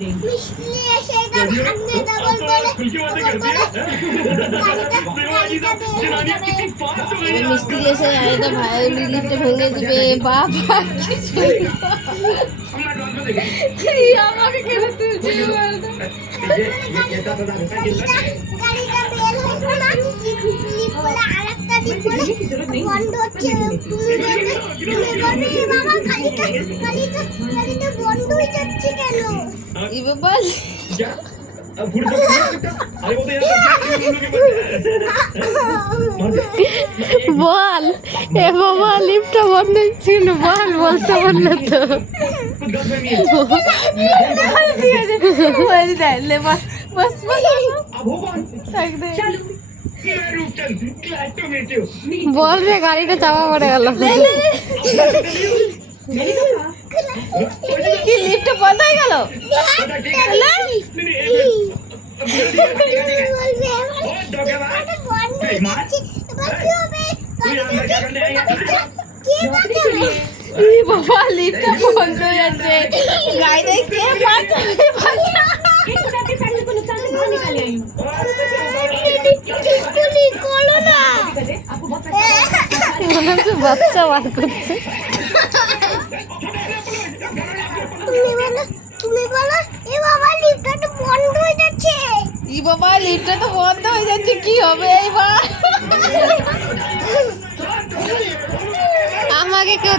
मिस्त्री ऐसे इधर हमने डबल बोले এবার মিস্ত্রি এসে এটা ভাই লিফটে ভেঙে দিবে বাবা আমাকে কেন তুলছে गाड़ी का बेल है ना लिप वाला আরেকটা ডিপ বলে বন্ধ হচ্ছে তুমি বলবে বাবা গাড়িটা বন্ধ হয়ে যাচ্ছে কেন ই বাবা বল এ বাবা লিফটটা বন্ধ ছিল বল বলতে বললে তো ঠিক আছে বল দে লে বাস বাস বল রে গাড়িটা চাপা পড়ে গেল কি লিফটটা বন্ধ হয়ে গেল বাবা লিফটটা বন্ধ হয়ে যাচ্ছে গাড়িতে কে বাঁচাবে বাচ্চা বার করছে তুমি বলো এ বাবা লিফটটা তো বন্ধ হয়ে যাচ্ছে ই বাবা লিফটটা তো বন্ধ হয়ে যাচ্ছে কি হবে এইবার আমাকে কেউ